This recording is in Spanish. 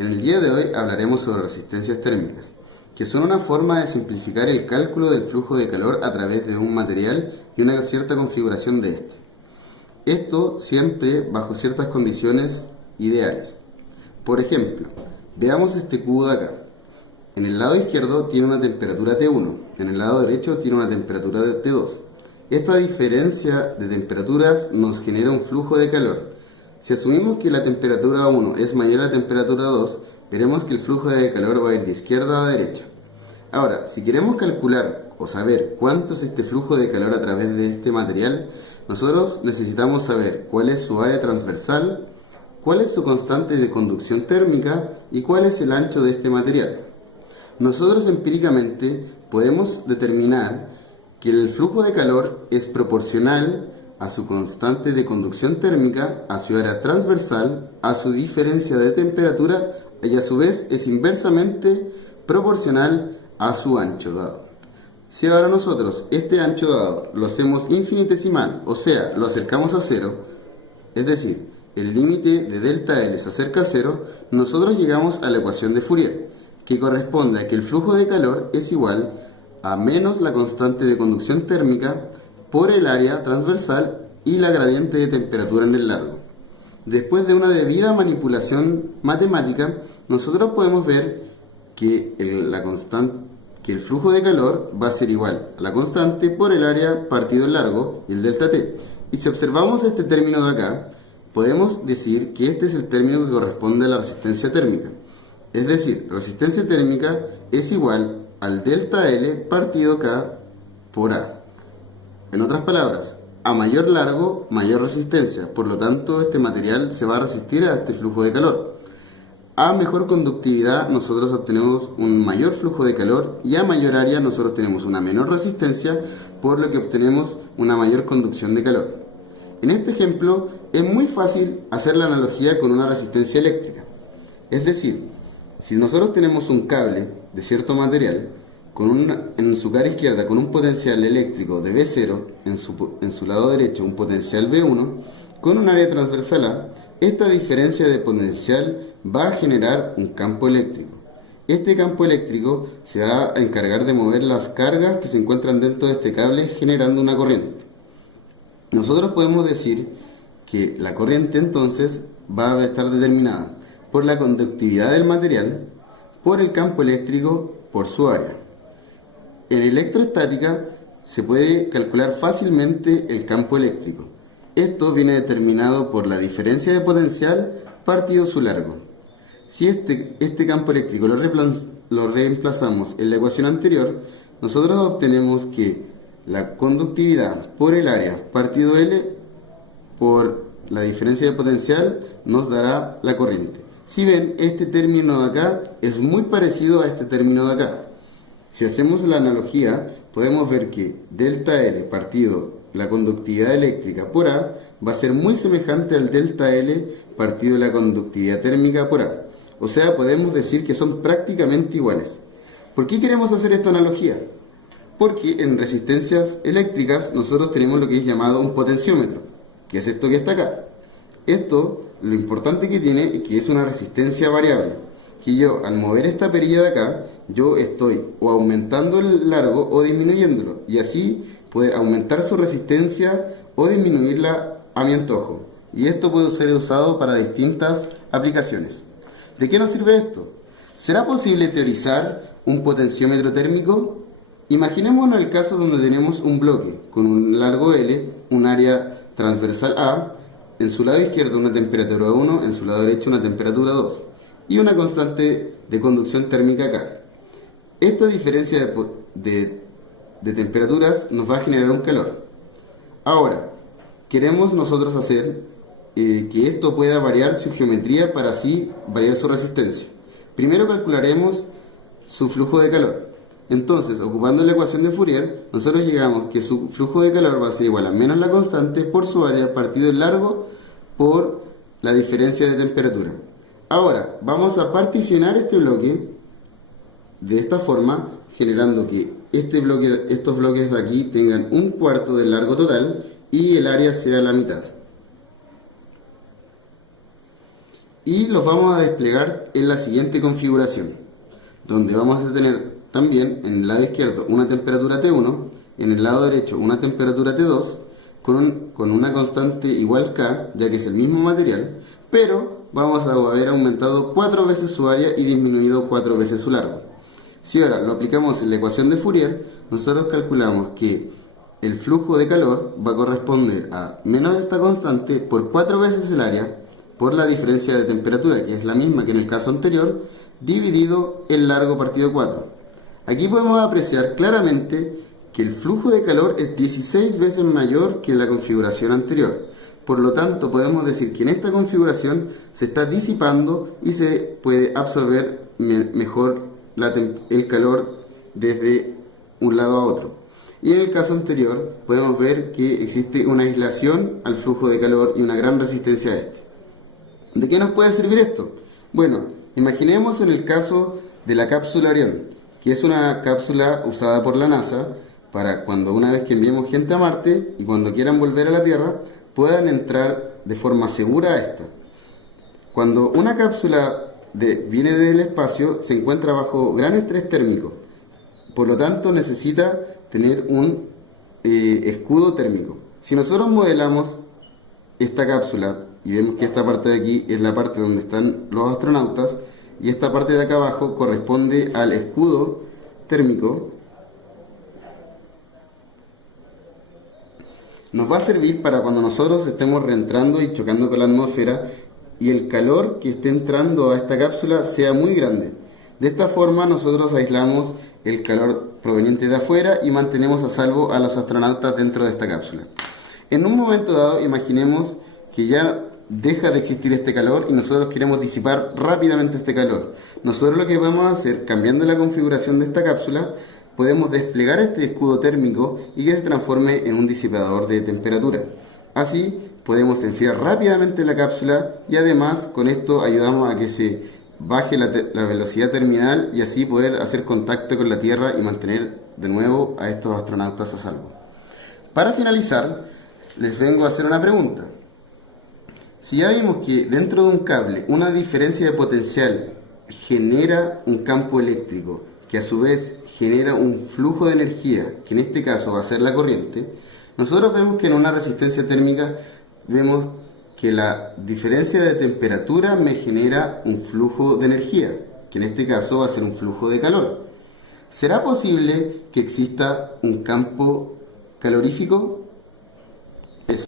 En el día de hoy hablaremos sobre resistencias térmicas, que son una forma de simplificar el cálculo del flujo de calor a través de un material y una cierta configuración de este. Esto siempre bajo ciertas condiciones ideales. Por ejemplo, veamos este cubo de acá. En el lado izquierdo tiene una temperatura T1, en el lado derecho tiene una temperatura de T2. Esta diferencia de temperaturas nos genera un flujo de calor. Si asumimos que la temperatura 1 es mayor a la temperatura 2, veremos que el flujo de calor va a ir de izquierda a derecha. Ahora, si queremos calcular o saber cuánto es este flujo de calor a través de este material, nosotros necesitamos saber cuál es su área transversal, cuál es su constante de conducción térmica y cuál es el ancho de este material. Nosotros empíricamente podemos determinar que el flujo de calor es proporcional a su constante de conducción térmica, a su área transversal, a su diferencia de temperatura y a su vez es inversamente proporcional a su ancho dado. Si ahora nosotros este ancho dado lo hacemos infinitesimal, o sea, lo acercamos a cero, es decir, el límite de delta L se acerca a cero, nosotros llegamos a la ecuación de Fourier, que corresponde a que el flujo de calor es igual a menos la constante de conducción térmica por el área transversal y la gradiente de temperatura en el largo. Después de una debida manipulación matemática, nosotros podemos ver que el flujo de calor va a ser igual a la constante por el área partido el largo, el delta T. Y si observamos este término de acá, podemos decir que este es el término que corresponde a la resistencia térmica. Es decir, resistencia térmica es igual al delta L partido K por A. En otras palabras, a mayor largo, mayor resistencia. Por lo tanto, este material se va a resistir a este flujo de calor. A mejor conductividad, nosotros obtenemos un mayor flujo de calor y a mayor área, nosotros tenemos una menor resistencia, por lo que obtenemos una mayor conducción de calor. En este ejemplo, es muy fácil hacer la analogía con una resistencia eléctrica. Es decir, si nosotros tenemos un cable de cierto material, en su cara izquierda con un potencial eléctrico de V0, en su lado derecho un potencial V1, con un área transversal A, esta diferencia de potencial va a generar un campo eléctrico. Este campo eléctrico se va a encargar de mover las cargas que se encuentran dentro de este cable generando una corriente. Nosotros podemos decir que la corriente entonces va a estar determinada por la conductividad del material, por el campo eléctrico, por su área. En electroestática se puede calcular fácilmente el campo eléctrico. Esto viene determinado por la diferencia de potencial partido su largo. Si este campo eléctrico lo reemplazamos en la ecuación anterior, nosotros obtenemos que la conductividad por el área partido L por la diferencia de potencial nos dará la corriente. Si ven, este término de acá es muy parecido a este término de acá. Si hacemos la analogía, podemos ver que delta L partido la conductividad eléctrica por A va a ser muy semejante al delta L partido la conductividad térmica por A. O sea, podemos decir que son prácticamente iguales. ¿Por qué queremos hacer esta analogía? Porque en resistencias eléctricas nosotros tenemos lo que es llamado un potenciómetro, que es esto que está acá. Esto, lo importante que tiene es que es una resistencia variable, que yo al mover esta perilla de acá, yo estoy o aumentando el largo o disminuyéndolo, y así puede aumentar su resistencia o disminuirla a mi antojo. Y esto puede ser usado para distintas aplicaciones. ¿De qué nos sirve esto? ¿Será posible teorizar un potenciómetro térmico? Imaginémonos el caso donde tenemos un bloque con un largo L, un área transversal A, en su lado izquierdo una temperatura 1, en su lado derecho una temperatura 2 y una constante de conducción térmica K. Esta diferencia de temperaturas nos va a generar un calor. Ahora, queremos nosotros hacer que esto pueda variar su geometría para así variar su resistencia. Primero calcularemos su flujo de calor. Entonces, ocupando la ecuación de Fourier, nosotros llegamos que su flujo de calor va a ser igual a menos la constante por su área partido el largo por la diferencia de temperatura. Ahora, vamos a particionar este bloque de esta forma, generando que estos bloques de aquí tengan un cuarto del largo total y el área sea la mitad. y los vamos a desplegar en la siguiente configuración, donde vamos a tener también en el lado izquierdo una temperatura T1, en el lado derecho una temperatura T2, con una constante igual K, ya que es el mismo material, pero vamos a haber aumentado 4 veces su área y disminuido 4 veces su largo. Si ahora lo aplicamos en la ecuación de Fourier, nosotros calculamos que el flujo de calor va a corresponder a menos esta constante por 4 veces el área por la diferencia de temperatura, que es la misma que en el caso anterior, dividido el largo partido 4. Aquí podemos apreciar claramente que el flujo de calor es 16 veces mayor que en la configuración anterior. Por lo tanto, podemos decir que en esta configuración se está disipando y se puede absorber mejor el calor desde un lado a otro. Y en el caso anterior podemos ver que existe una aislación al flujo de calor y una gran resistencia a este. ¿De qué nos puede servir esto? Bueno, imaginemos en el caso de la cápsula Orión, que es una cápsula usada por la NASA para cuando una vez que enviemos gente a Marte y cuando quieran volver a la Tierra puedan entrar de forma segura a esta. Cuando una cápsula viene del espacio se encuentra bajo gran estrés térmico, por lo tanto necesita tener un escudo térmico. Si nosotros modelamos esta cápsula y vemos que esta parte de aquí es la parte donde están los astronautas y esta parte de acá abajo corresponde al escudo térmico, nos va a servir para cuando nosotros estemos reentrando y chocando con la atmósfera y el calor que esté entrando a esta cápsula sea muy grande. De esta forma nosotros aislamos el calor proveniente de afuera y mantenemos a salvo a los astronautas dentro de esta cápsula. En un momento dado, imaginemos que ya deja de existir este calor y nosotros queremos disipar rápidamente este calor. Nosotros lo que vamos a hacer, cambiando la configuración de esta cápsula, podemos desplegar este escudo térmico y que se transforme en un disipador de temperatura. Así podemos enfriar rápidamente la cápsula y además con esto ayudamos a que se baje la velocidad terminal y así poder hacer contacto con la Tierra y mantener de nuevo a estos astronautas a salvo. Para finalizar, les vengo a hacer una pregunta. Si ya vimos que dentro de un cable una diferencia de potencial genera un campo eléctrico, que a su vez genera un flujo de energía, que en este caso va a ser la corriente, nosotros vemos que en una resistencia térmica vemos que la diferencia de temperatura me genera un flujo de energía, que en este caso va a ser un flujo de calor. ¿Será posible que exista un campo calorífico?